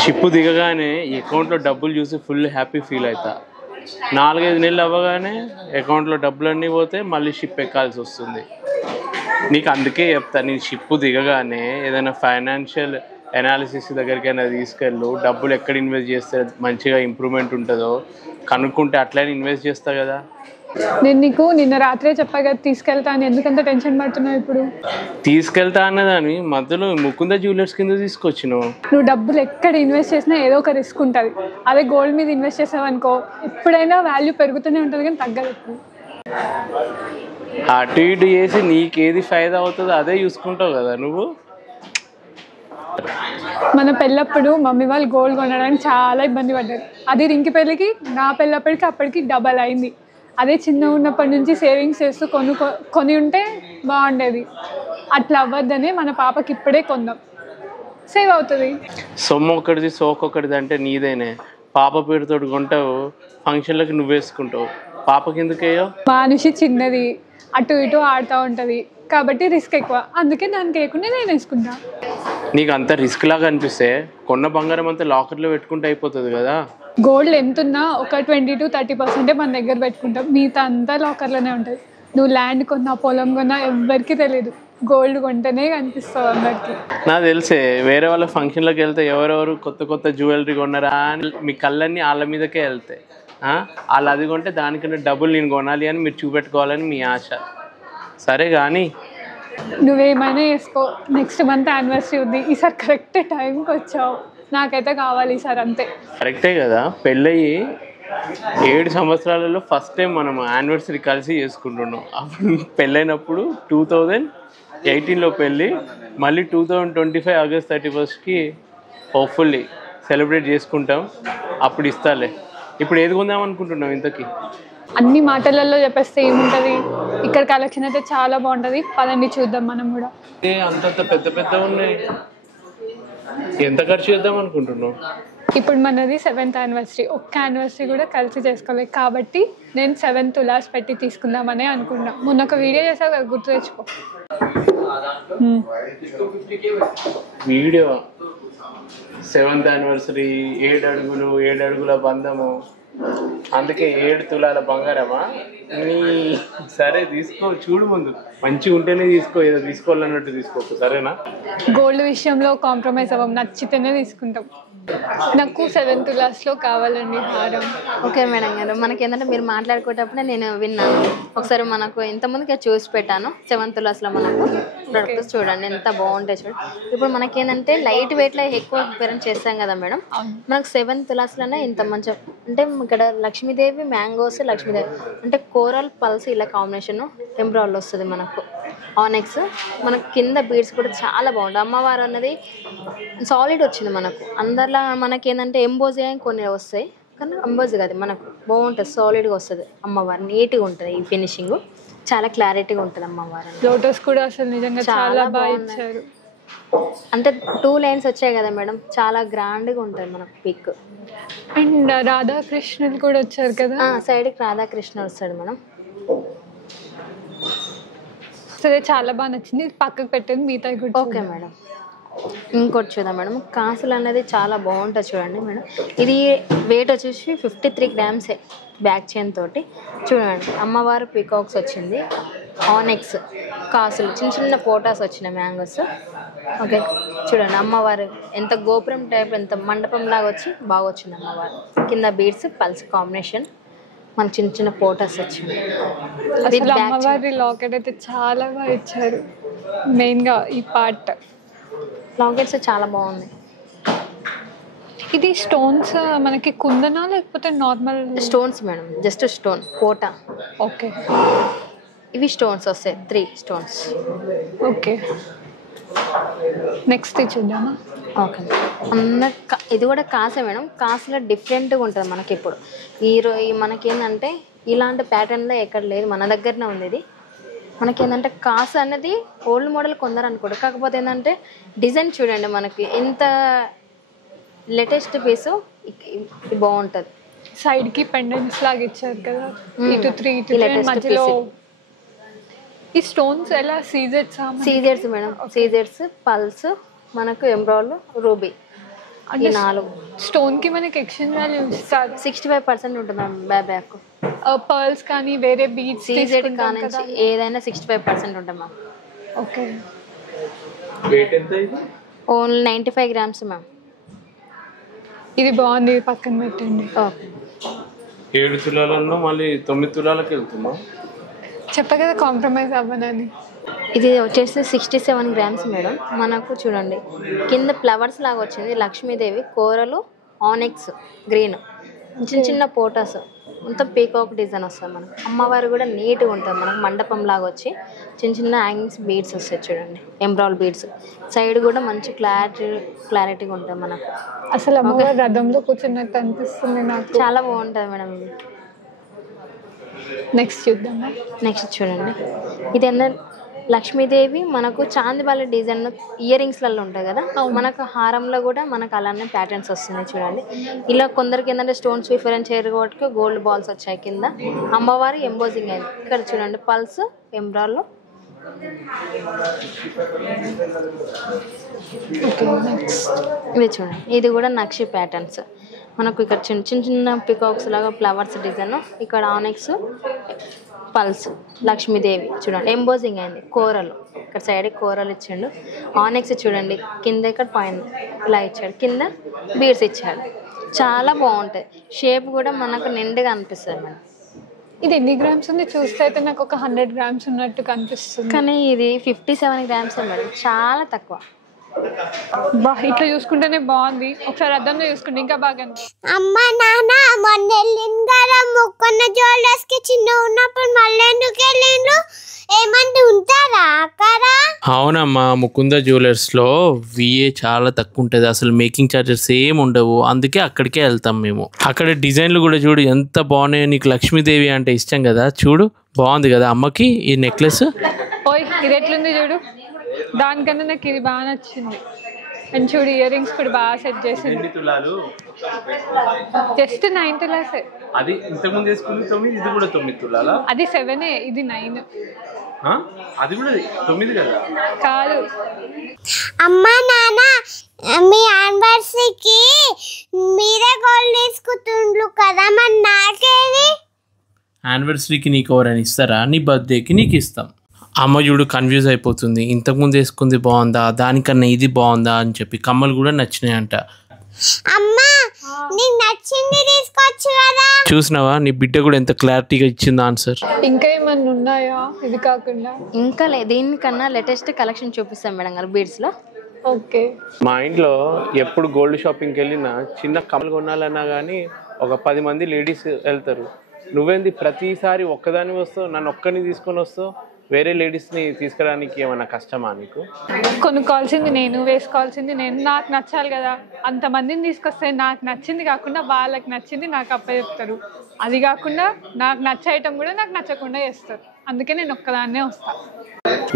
Ship దిగగానే అకౌంట్లో డబ్బులు చూసి ఫుల్ హ్యాపీ ఫీల్ అవుతా. 4-5 నెలలు అవ్వగానే అకౌంట్లో డబ్బులన్నీ పోతే మళ్ళీ షిప్ ఎక్కాల్సి వస్తుంది. నీకు అందుకే చెప్తా, నీ షిప్ దిగగానే ఏదైనా ఫైనాన్షియల్ అనాలిసిస్ దగ్గరికైనా తీసుకెళ్ళు. డబ్బులు ఎక్కడ ఇన్వెస్ట్ చేస్తే మంచిగా ఇంప్రూవ్మెంట్ ఉంటుందో కనుక్కుంటే అట్లనే ఇన్వెస్ట్ చేస్తా కదా. నేను నీకు నిన్న రాత్రే చెప్పా కదా తీసుకెళ్తా అని, ఎందుకంత టెన్షన్ పడుతున్నావు ఇప్పుడు? తీసుకెళ్తా అన్నదాన్ని మధ్యలో ముకుంద జ్యువెలర్స్ కింద తీసుకొచ్చినావు. నువ్వు డబ్బులు ఎక్కడ ఇన్వెస్ట్ చేసినా ఏదో ఒక రిస్క్ ఉంటుంది. అదే గోల్డ్ మీద ఇన్వెస్ట్ చేసావు అనుకో, ఎప్పుడైనా వాల్యూ పెరుగుతూనే ఉంటుంది కానీ తగ్గదు. అటు ఇటు చేసి నీకేది ఫైదా అవుతుందో అదే చూసుకుంటావు కదా నువ్వు. మన పెళ్ళప్పుడు మమ్మీ వాళ్ళు గోల్డ్ కొనడానికి చాలా ఇబ్బంది పడ్డారు. అది రింకి పెళ్ళికి నా పెళ్ళప్పటికి అప్పటికి డబల్ అయింది. అదే చిన్న ఉన్నప్పటి నుంచి సేవింగ్స్ చేస్తూ కొని ఉంటే బాగుండేది. అట్లా అవ్వద్దనే మన పాపకి ఇప్పుడే కొందాం, సేవ్ అవుతుంది. సొమ్ము ఒకటిది సోకొకటిది అంటే నీదేనే. పాప పేరుతో కొంటావు, ఫంక్షన్లకి నువ్వు వేసుకుంటావు, పాపకి ఎందుకయ్యో? మనిషి చిన్నది, అటు ఇటు ఆడుతూ ఉంటుంది కాబట్టి రిస్క్ ఎక్కువ, అందుకే దానికి వేయకుండా నేను వేసుకుంటా. నీకు అంత రిస్క్ లాగా అనిపిస్తే కొన్న బంగారం అంతా లాకర్లో పెట్టుకుంటే అయిపోతుంది కదా. గోల్డ్ ఎంతున్నా ఒక 20-30% మన దగ్గర పెట్టుకుంటాం, మిగతా అంతా లాకర్లోనే ఉంటుంది. నువ్వు ల్యాండ్ కొన్నా పొలం కొన్నా ఎవ్వరికీ తెలియదు, గోల్డ్ కొంటేనే కనిపిస్తావు అందరికి. నాకు తెలిసే వేరే వాళ్ళ ఫంక్షన్లకు వెళ్తే ఎవరెవరు కొత్త కొత్త జ్యువెలరీ కొన్నారా అని మీ కళ్ళన్నీ వాళ్ళ మీదకే వెళ్తాయి. వాళ్ళు అది కొంటే దానికంటే డబ్బులు నేను కొనాలి అని మీరు చూపెట్టుకోవాలని మీ ఆశ. సరే కానీ నువ్వేమైనా వేసుకో, నెక్స్ట్ మంత్ యానివర్సరీ ఉంది, ఈసారి కరెక్ట్ టైంకి వచ్చావు. నాకైతే కావాలి ఈసారి, అంతే. కరెక్టే కదా, పెళ్ళయి 7 సంవత్సరాలలో ఫస్ట్ టైం మనం యానివర్సరీ కలిసి చేసుకుంటున్నాం. అప్పుడు పెళ్ళైనప్పుడు 2018లో పెళ్ళి, మళ్ళీ 2025 ఆగస్ట్ 31కి హోప్ఫుల్లీ సెలబ్రేట్ చేసుకుంటాం. అప్పుడు ఇస్తాలే. ఇప్పుడు ఏది కొందాం అనుకుంటున్నాం ఇంతకీ? అన్ని మాటలలో చెప్పేస్తే ఏముంటుంది, ఇక్కడ కలెక్షన్ అయితే చాలా బాగుంటుంది, పదండి చూద్దాం మనం కూడా. అంతంత పెద్ద పెద్ద ఉన్నాయి, ఎంత ఖర్చు చేద్దాం అనుకుంటున్నావు? ఇప్పుడు మనది 7th యానివర్సరీ, ఒక్క యానివర్సరీ కూడా కలిసి చేసుకోలేదు కాబట్టి నేను 7 తులాస్ పెట్టి తీసుకుందామనే అనుకున్నా. మొన్న ఒక వీడియో చేసావు కదా, గుర్తు తెచ్చుకో. వీడియో 7th యానివర్సరీ, 7 అడుగులు 7 అడుగుల బంధము, అందుకే 7 తులాల బంగారమా నీ? సరే తీసుకో, చూడు ముందు మంచిగా ఉంటేనే తీసుకో, ఏదో తీసుకోవాలన్నట్టు తీసుకోకు, సరేనా? గోల్డ్ విషయంలో కాంప్రమైజ్ అవ్వం, నచ్చితేనే తీసుకుంటాం. నాకు 7 తులాస్లో కావాలండి హారం. ఓకే మేడం గారు, మనకి ఏంటంటే మీరు మాట్లాడుకునేటప్పుడే నేను విన్నాను. ఒకసారి మనకు ఇంతమందికి చూసి పెట్టాను 7 తులాస్లో మనకు ప్రొడక్ట్స్ చూడండి ఎంత బాగుంటాయి చూడండి. ఇప్పుడు మనకి ఏంటంటే లైట్ వెయిట్లో ఎక్కువ ప్రిఫరెన్స్ చేస్తాం కదా మేడం, మనకు 7 తులాస్లోనే ఇంత మంచి అంటే ఇక్కడ లక్ష్మీదేవి మ్యాంగోస్, లక్ష్మీదేవి అంటే కోరల్ పల్స్ ఇలా కాంబినేషన్ ఎంబ్రాయిడరీ వస్తుంది మనకు. ఆనెక్స్ మనకు కింద బీడ్స్ కూడా చాలా బాగుంటుంది. అమ్మవారు అన్నది సాలిడ్ వచ్చింది మనకు. అందరిలా మనకి ఏంటంటే ఎంబోజీ కొన్ని వస్తాయి కానీ ఎంబోజీ కాదు, మనకు బాగుంటుంది, సాలిడ్గా వస్తుంది. అమ్మవారు నీట్గా ఉంటుంది, ఈ ఫినిషింగ్ చాలా క్లారిటీగా ఉంటుంది. అమ్మవారు లోటస్ కూడా అసలు నిజంగా చాలా బాగా ఇచ్చారు. అంటే 2 లైన్స్ వచ్చాయి కదా మేడం, చాలా గ్రాండ్గా ఉంటుంది మనకు పిక్. అండ్ రాధాకృష్ణులు కూడా వచ్చారు కదా, సైడ్కి రాధాకృష్ణ వస్తాడు మేడం. సరే చాలా బాగా నచ్చింది, పక్కకు పెట్టండి మిగతా కూడా. ఓకే మేడం, ఇంకోటి చూద్దాం మేడం. కాసులు అనేది చాలా బాగుంటుంది చూడండి మేడం. ఇది వెయిట్ వచ్చేసి 53 గ్రామ్సే బ్యాక్ చైన్ తోటి చూడండి. అమ్మవారు పీకాక్స్ వచ్చింది, ఆనెక్స్ కాసులు, చిన్న చిన్న పోటాస్ వచ్చినాయి, మ్యాంగోస్. ఓకే చూడండి అమ్మవారు ఎంత గోపురం టైప్, ఎంత మండపం లాగా వచ్చి బాగా వచ్చింది అమ్మవారు. కింద బీడ్స్ పల్స్ కాంబినేషన్, మన చిన్న చిన్న పోటాస్ వచ్చింది. అమ్మవారి లాకెట్ అయితే చాలా బాగా ఇచ్చారు, మెయిన్గా ఈ పార్ట్ లాకెట్స్ చాలా బాగుంది. ఇది స్టోన్స్ మనకి కుందనా లేకపోతే normal stones madam? Just stone పోటా. ఓకే, ఇవి స్టోన్స్ వస్తాయి, 3 స్టోన్స్. ఓకే నెక్స్ట్ చూద్దామా? ఓకే ఇది కూడా కాసే మేడం. కాసులో డిఫరెంట్గా ఉంటుంది మనకి. ఇప్పుడు మనకి ఏంటంటే ఇలాంటి ప్యాటర్న్లో ఎక్కడ లేదు, మన దగ్గరనే ఉంది. ఇది మనకేంటంటే కాసు అనేది ఓల్డ్ మోడల్ కొందరు అనుకోడు, కాకపోతే ఏంటంటే డిజైన్ చూడండి మనకి ఎంత లేటెస్ట్ పీసు బాగుంటుంది. సైడ్కి పెండెంట్స్ లాగా ఇచ్చారు కదా, ఇటు 3 మధ్యలో ఈ స్టోన్స్ ఎలా సీజెడ్స్ మేడం? సీజెడ్స్ పల్స్ మనకు ఎంబ్రాయిడరీ రూబీ ఈ 4 స్టోన్కి మనకి ఎక్స్చేంజ్ వాల్యూ ఇస్తారు. 65% ఉంటుంది మ్యామ్ బ్యాక్. పర్ల్స్ కానీ వేరే బీడ్స్ సీజెడ్ కానించి ఏదైనా 65% ఉంటుంది మ్యామ్. ఓకే. వెయిట్ ఎంత ఇది? Only 95 grams ma'am. ఇది బాగుంది, పక్కన పెట్టండి. ఓకే. 7 తులాలలో మళ్ళీ 9 తులాలకు వెళ్తున్నాం. చెప్పా కదా కాంప్రమైజ్ అవ్వనని. ఇది వచ్చేసి 67 గ్రామ్స్ మేడం. మనకు చూడండి కింద ఫ్లవర్స్ లాగా వచ్చింది, లక్ష్మీదేవి, కూరలు, ఆనిక్స్ గ్రీన్, చిన్న చిన్న పోటాస్, మొత్తం పీకాక్ డిజైన్ వస్తుంది మనకు. అమ్మవారు కూడా నీట్గా ఉంటుంది మనకు, మండపం లాగా వచ్చి చిన్న చిన్న హ్యాంగింగ్స్ బీడ్స్ వస్తాయి చూడండి, ఎంబ్రాయిడ్ బీడ్స్. సైడ్ కూడా మంచి క్లారిటీగా ఉంటుంది మనకు. అసలు అమ్మవారు రథంలో కూర్చున్నట్టు అనిపిస్తుంది నాకు. చాలా బాగుంటుంది మేడం ఇది. నెక్స్ట్ చూద్దామా? నెక్స్ట్ చూడండి, ఇది లక్ష్మీదేవి మనకు చాందిబాలి డిజైన్ ఇయర్ రింగ్స్లలో ఉంటాయి కదా, మనకు హారంలో కూడా మనకు అలానే ప్యాటర్న్స్ వస్తున్నాయి చూడండి. ఇలా కొందరికి ఏంటంటే స్టోన్స్ డిఫరెంట్ చేయరు కాబట్టి గోల్డ్ బాల్స్ వచ్చాయి కింద. అమ్మవారి ఎంబోజింగ్ అయింది ఇక్కడ చూడండి, పల్స్ ఎంబ్రాయిడ్లో. ఇది చూడండి, ఇది కూడా నక్షి ప్యాటర్న్స్ మనకు. ఇక్కడ చిన్న చిన్న చిన్న పికాక్స్ లాగా ఫ్లవర్స్ డిజైన్, ఇక్కడ ఆనిక్స్, పల్స్, లక్ష్మీదేవి చూడండి ఎంబోజింగ్ అయింది. కూరలు ఇక్కడ సైడ్ కూరలు ఇచ్చాడు, ఆనిక్స్ చూడండి కింద, ఇక్కడ పైన ఇలా ఇచ్చాడు, కింద బీడ్స్ ఇచ్చాడు. చాలా బాగుంటాయి, షేప్ కూడా మనకు నిండుగా అనిపిస్తుంది మేడం. ఇది ఎన్ని గ్రామ్స్ ఉంది? చూస్తే అయితే నాకు ఒక 100 గ్రామ్స్ ఉన్నట్టు కనిపిస్తుంది, కానీ ఇది 57 గ్రామ్స్ మేడం, చాలా తక్కువ. బా ఇట్లా చూసుకుంటేనే బాగుంది, ఒకసారి అద్దంలో చూసుకుంటే ఇంకా బాగా. అమ్మ నాన్న మొన్న వెళ్ళింది కదా ముక్కున్న జ్యువెలర్స్ కి, చిన్న ఉన్నప్పుడు మళ్ళీ ఎందుకు వెళ్ళిండ్రు? ఏమంటే ఉంటారా అక్కడ? అవునమ్మా, ముకుంద జ్యువెలర్స్లో విఏ చాలా తక్కువ ఉంటుంది, అసలు మేకింగ్ ఛార్జెస్ ఏం ఉండవు, అందుకే అక్కడికే వెళ్తాం మేము. అక్కడ డిజైన్లు కూడా చూడు ఎంత బాగున్నాయో. నీకు లక్ష్మీదేవి అంటే ఇష్టం కదా, చూడు బాగుంది కదా అమ్మకి ఈ నెక్లెస్. ఓయ్ ఇది ఎట్లుంది చూడు, దానికన్నా నాకు ఇది బాగా నచ్చింది. అండ్ చూడు ఇయర్ రింగ్స్ కూడా బాగా సెట్ చేసింది. జస్ట్ 9 తులాసే. అది ఇంతకుముందు చేసుకుంది 9, ఇది కూడా 9 తులాలా? అది 7, ఇది 9. అది కూడా 9 కదా? కాదు. అమ్మ నాన్న మీ యానివర్సరీకి మీరే గోల్డ్ తీసుకుంటుండ్రు కదా, మరి నాకేది? యానివర్సరీకి నీకు ఎవరైనా ఇస్తారా? నీ బర్త్డేకి నీకు ఇస్తాం. అమ్మ చూడు కన్ఫ్యూజ్ అయిపోతుంది, ఇంతకుముందు వేసుకుంది బాగుందా, దానికన్నా ఇది బాగుందా అని చెప్పి. కమ్మలు కూడా నచ్చినాయంట. అమ్మా నీకు నచ్చింది తీసుకోవచ్చు కదా. చూసినావా నీ బిడ్డ కూడా ఎంత క్లారిటీగా ఇచ్చింది ఆన్సర్. ఇంకా ఏమన్నా ఉన్నాయా ఇది కాకుండా? ఇంకా దీనికన్నా లేటెస్ట్ కలెక్షన్ చూపిస్తాం మేడం గారు బీడ్స్లో. ఓకే. మా ఇంట్లో ఎప్పుడు గోల్డ్ షాపింగ్కి వెళ్ళినా చిన్న కమ్మలు కొనాలన్నా కానీ ఒక 10 మంది లేడీస్ వెళ్తారు. నువ్వేంది ప్రతిసారి ఒక్కదాని వస్తావు, నన్ను ఒక్కరిని తీసుకొని వస్తావు? వేరే లేడీస్ని తీసుకురావడానికి ఏమైనా కష్టమా నీకు? కొనుక్కోవాల్సింది నేను, వేసుకోవాల్సింది నేను, నాకు నచ్చాలి కదా. అంతమందిని తీసుకొస్తే నాకు నచ్చింది కాకుండా వాళ్ళకి నచ్చింది నాకు అప్పచెప్తారు. అది కాకుండా నాకు నచ్చే ఐటమ్ కూడా నాకు నచ్చకుండా చేస్తారు. అందుకే నేను ఒక్కదాన్నే వస్తాను.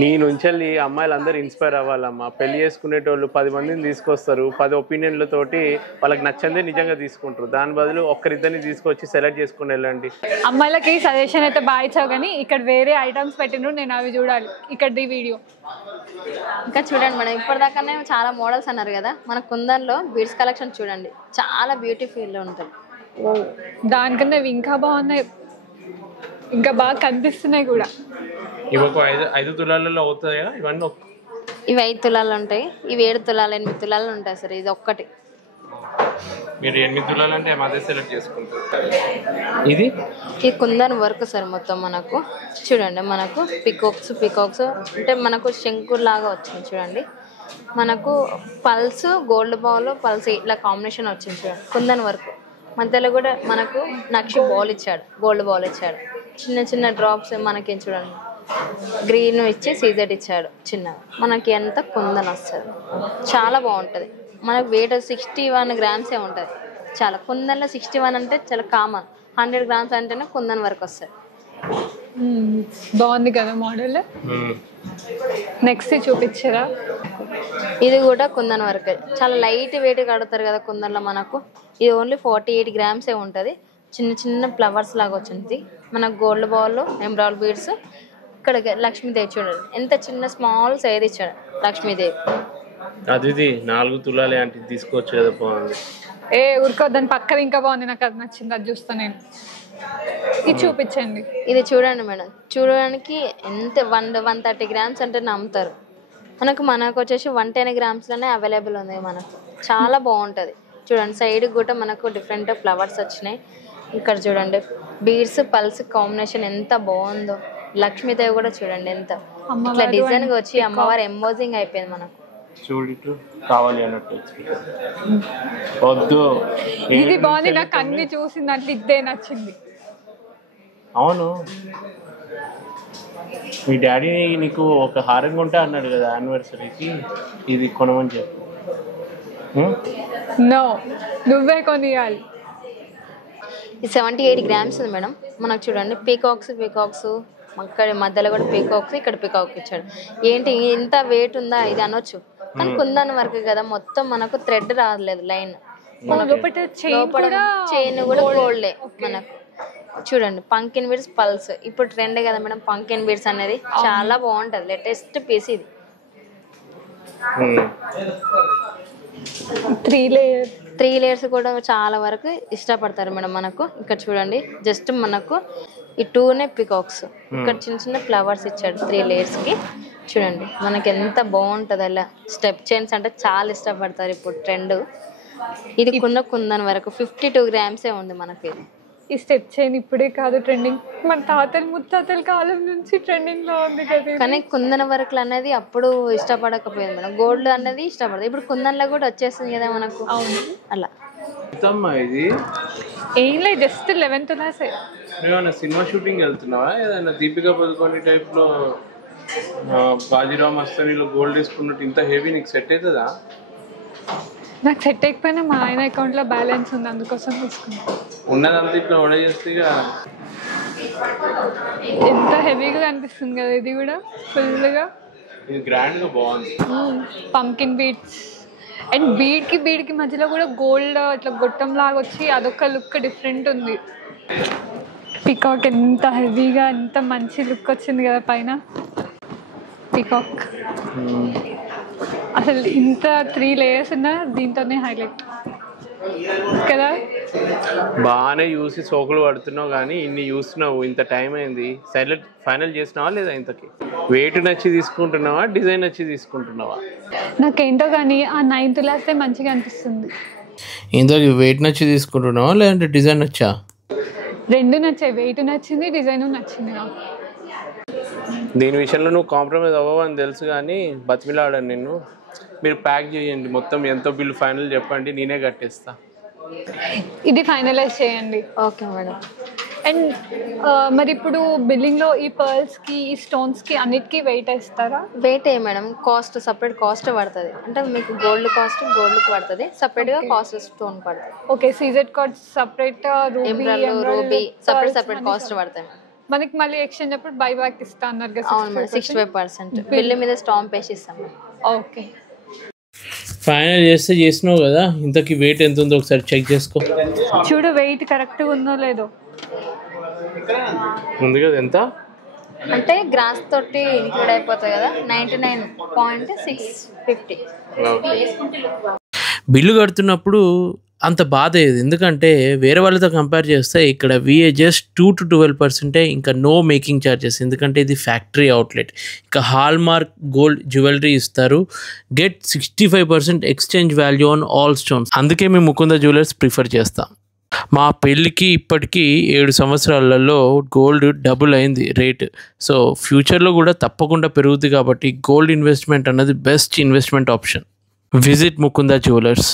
నీ నుంచి అమ్మాయిలు అందరూ ఇన్స్పైర్ అవ్వాలమ్మా. పెళ్లి చేసుకునేటోళ్ళు 10 మందిని తీసుకొస్తారు, 10 ఒపీనియన్లతోటి వాళ్ళకి నచ్చందే నిజంగా తీసుకుంటారు. దాని బదులు ఒక్కరిద్దరిని తీసుకొచ్చి సెలెక్ట్ చేసుకుని వెళ్ళండి. అమ్మాయిలకి సజెషన్ అయితే బాగా ఇచ్చావు, కానీ ఇక్కడ వేరే ఐటమ్స్ పెట్టినప్పుడు నేను అవి చూడాలి. ఇక్కడది వీడియో ఇంకా చూడండి మేడం, ఇప్పటిదాకానే చాలా మోడల్స్ అన్నారు కదా, మన కుందన్లో బీడ్స్ కలెక్షన్ చూడండి, చాలా బ్యూటిఫుల్ ఉంటుంది. దానికన్నా ఇవి ఇంకా బాగున్నాయి, ఇంకా బాగా కనిపిస్తున్నాయి కూడా. ఇవి ఒక 5 తులాలలో అవుతాయా ఇవన్నీ? ఇవి 5 తులాలు ఉంటాయి, ఇవి 7 తులాలు 8 తులాలు ఉంటాయి సార్. ఇది ఒక్కటి మీరు 8 తులాలు అంటే అదే సెలెక్ట్ చేసుకుంటారు. ఇది కుందన్ వర్క్ సార్ మొత్తం. మనకు చూడండి, మనకు పికాక్స్ అంటే మనకు శంకుర్ లాగా వచ్చింది చూడండి. మనకు పల్స్, గోల్డ్ బాల్, పల్స్ ఇట్లా కాంబినేషన్ వచ్చింది చూడండి. కుందన్ వర్క్ మధ్యలో కూడా మనకు నక్షి బాల్ ఇచ్చాడు, గోల్డ్ బాల్ ఇచ్చాడు. చిన్న చిన్న డ్రాప్స్ మనకి చూడండి, గ్రీన్ ఇచ్చి సీజెడ్ ఇచ్చాడు చిన్న. మనకి ఎంత కుందన్ వస్తుంది, చాలా బాగుంటుంది. మనకు వెయిట్ 61 గ్రామ్సే ఉంటుంది. చాలా కుందన్లో 61 అంటే చాలా కామన్. 100 గ్రామ్స్ అంటేనే కుందన్ వరకు వస్తుంది. బాగుంది కదా మోడల్. నెక్స్ట్ చూపించరా? ఇది కూడా కుందన్ వర్క్, చాలా లైట్ వెయిట్ కడతారు కదా కుందన్లో మనకు. ఇది ఓన్లీ 48 గ్రామ్సే ఉంటుంది. చిన్న చిన్న ఫ్లవర్స్ లాగా వచ్చింది. మనకు గోల్డ్ బాల్, ఎంబ్రాయిడ్ బీడ్స్. ఇక్కడ లక్ష్మీదేవి చూడండి ఎంత చిన్న స్మాల్ సైజ్ ఇచ్చాడు లక్ష్మీదేవి. అది 4 తులాలే అంటే తీసుకోవచ్చు కదా బాగుంది. ఊరుకో, దాని పక్కన ఇంకా బాగుంది, నాకు అది నచ్చింది, అది చూస్తా నేను. ఇది చూపించండి. ఇది చూడండి మేడం, చూడడానికి ఎంత 130 గ్రామ్స్ అంటే నమ్ముతారు. మనకు వచ్చేసి 110 గ్రామ్స్లోనే అవైలబుల్ ఉంది మనకు. చాలా బాగుంటుంది చూడండి. సైడ్ కూడా మనకు డిఫరెంట్ ఫ్లవర్స్ వచ్చినాయి. ఇక్కడ చూడండి బీడ్స్ పల్స్ కాంబినేషన్ ఎంత బాగుందో. లక్ష్మీదేవి కూడా చూడండి ఎంత ఇట్లా డిజైన్ గా వచ్చి అమ్మవారు ఎంబోజింగ్ అయిపోయింది మనకు. చూడు కావాలి అన్నట్టు వద్దు. ఇది బాగుంది, నాకు అన్ని చూసిందంటే ఇదే నచ్చింది. అవును, మీ డాడీ నీకు ఒక హారం కొంటా అన్నాడు కదా యానివర్సరీకి, ఇది కొనమని చెప్పు. నో, నువ్వే కొనియాలి. ఇది 78 గ్రామ్స్ ఉంది మేడం. మనకు చూడండి పీకాక్స్ అక్కడ మధ్యలో కూడా పీకాక్స్, ఇక్కడ పీకాక్ ఇచ్చాడు. ఏంటి ఇంత వెయిట్ ఉందా ఇది అనొచ్చు, కానీ కుందన్ వరకు కదా, మొత్తం మనకు థ్రెడ్ రాలేదు లైన్. చైన్ కూడా గోల్డే మనకు. చూడండి పంకిన్ బీడ్స్ పల్స్ ఇప్పుడు ట్రెండ్ కదా మేడం. పంకిన్ బీడ్స్ అనేది చాలా బాగుంటది, లేటెస్ట్ పీస్ ఇది. 3 లేయర్స్ కూడా చాలా వరకు ఇష్టపడతారు మేడం మనకు. ఇక్కడ చూడండి జస్ట్ మనకు ఈ 2నే పికాక్స్, ఇక్కడ చిన్న చిన్న ఫ్లవర్స్ ఇచ్చాడు 3 లేయర్స్ కి. చూడండి మనకి ఎంత బాగుంటది. అలా స్టెప్ చైన్స్ అంటే చాలా ఇష్టపడతారు ఇప్పుడు ట్రెండ్. ఇది కుందన్ వరకు 52 గ్రామ్సే ఉంది మనకి. ఈ స్టెప్ చైన్ ఇప్పుడే కాదు ట్రెండింగ్, మన తాతలు ముత్తాతల కాలం నుంచి ట్రెండింగ్ లో ఉంది కదా. కానీ కుందన వర్క్లు అనేది అప్పుడు ఇష్టపడకపోయింది మేడం, గోల్డ్ అనేది ఇష్టపడదు. ఇప్పుడు కుందన్లో కూడా వచ్చేస్తుంది కదా మనకు. అవును, అలా ఇది ఏం లేదు, జస్ట్ 11 తులాసే. నువ్వేమన్నా సినిమా షూటింగ్ వెళ్తున్నావా? ఏదైనా దీపికా పదుకొని టైప్ లో బాజీరావు మస్తానీలో గోల్డ్ వేసుకున్నట్టు ఇంత హెవీ నీకు సెట్ అవుతుందా? నాకు సెట్ అయిపోయినా మా ఆయన అకౌంట్ లో బ్యాలెన్స్ ఉంది, అందుకోసం తీసుకున్నాను. ఉన్నదంతా ఇట్లా ఓడ చేస్తే ఎంత హెవీగా కనిపిస్తుంది కదా. ఇది కూడా ఫుల్ గా ఇది గ్రాండ్ గా బాగుంది. పంకిన్ బీడ్స్ అండ్ బీడ్ కి మధ్యలో కూడా గోల్డ్ ఇట్లా గొట్టం లాగా వచ్చి అదొక లుక్ డిఫరెంట్ ఉంది. పికాక్ ఎంత హెవీగా ఎంత మంచి లుక్ వచ్చింది కదా పైన పికాక్. అసలు ఇంత 3 లేయర్స్ ఉన్నా దీంతోనే హైలైట్ కదా. బాగానే చూసి సోకులు పడుతున్నావు, కానీ ఇన్ని చూస్తున్నావు, ఇంత టైం అయింది. ఫైనల్ చేసినావా లేదా? ఇంతకి వెయిట్ నచ్చి తీసుకుంటున్నావా, డిజైన్ నచ్చి తీసుకుంటున్నావా? నాకేంటో కానీ ఆ 9 తులాస్తే మంచిగా అనిపిస్తుంది. ఇంతకి వెయిట్ నచ్చి తీసుకుంటున్నావా లేదంటే డిజైన్ నచ్చా? 2 నచ్చాయి, వెయిట్ నచ్చింది, డిజైన్ నచ్చింది నాకు. దీని విషయంలో నువ్వు కాంప్రమైజ్ అవ్వవని తెలుసు, కానీ బతిమిలాడాను నిన్ను. మీరు ప్యాక్ చేయండి మొత్తం, ఎంతో బిల్లు ఫైనల్ చెప్పండి, నేనే కట్టేస్తా. ఇది ఫైనలైజ్ చేయండి. Okay madam. అండ్ మరి ఇప్పుడు బిల్లింగ్లో ఈ పర్ల్స్కి ఈ స్టోన్స్కి అన్నిటికీ వెయిట్ ఇస్తారా? వెయిట్ ఏ మేడం, కాస్ట్ సపరేట్ కాస్ట్ పడుతుంది. అంటే మీకు గోల్డ్ గోల్డ్కి పడుతుంది, సపరేట్గా కాస్ట్ స్టోన్ పడుతుంది. Okay, CZ card separate, ruby separate cost పడతాయి. మనకి మళ్ళీ ఎక్స్చేంజ్ అప్పుడు బై బ్యాక్ ఇస్తా అన్నారు కదా. అవును మేడం, 65% బిల్లు మీద స్టాంప్ వేసి ఇస్తాం. ఓకే, ఫైనల్ చేసినావు కదా, ఇంతకి వెయిట్ ఎంత ఉందో ఒకసారి చెక్ చేసుకో. చూడు వెయిట్ కరెక్ట్గా ఉందో లేదో. ఉంది కదా, ఎంత అంటే గ్రాస్ తోటి ఇంక్లూడ్ అయిపోతుంది కదా, 99.650. బిల్లు కడుతున్నప్పుడు అంత బాధ అయ్యేది, ఎందుకంటే వేరే వాళ్ళతో కంపేర్ చేస్తే ఇక్కడ విఏ జస్ట్ 2 to 12%, ఇంకా నో మేకింగ్ ఛార్జెస్, ఎందుకంటే ఇది ఫ్యాక్టరీ అవుట్లెట్. ఇంకా హాల్మార్క్ గోల్డ్ జ్యువెలరీ ఇస్తారు. Get 65% exchange value on all stones. అందుకే మేము ముకుంద జ్యువెలర్స్ ప్రిఫర్ చేస్తాం. మా పెళ్ళికి ఇప్పటికీ 7 సంవత్సరాలలో గోల్డ్ డబుల్ అయింది రేట్. సో ఫ్యూచర్లో కూడా తప్పకుండా పెరుగుతుంది, కాబట్టి గోల్డ్ ఇన్వెస్ట్మెంట్ అన్నది best investment option. Visit Mukunda jewellers.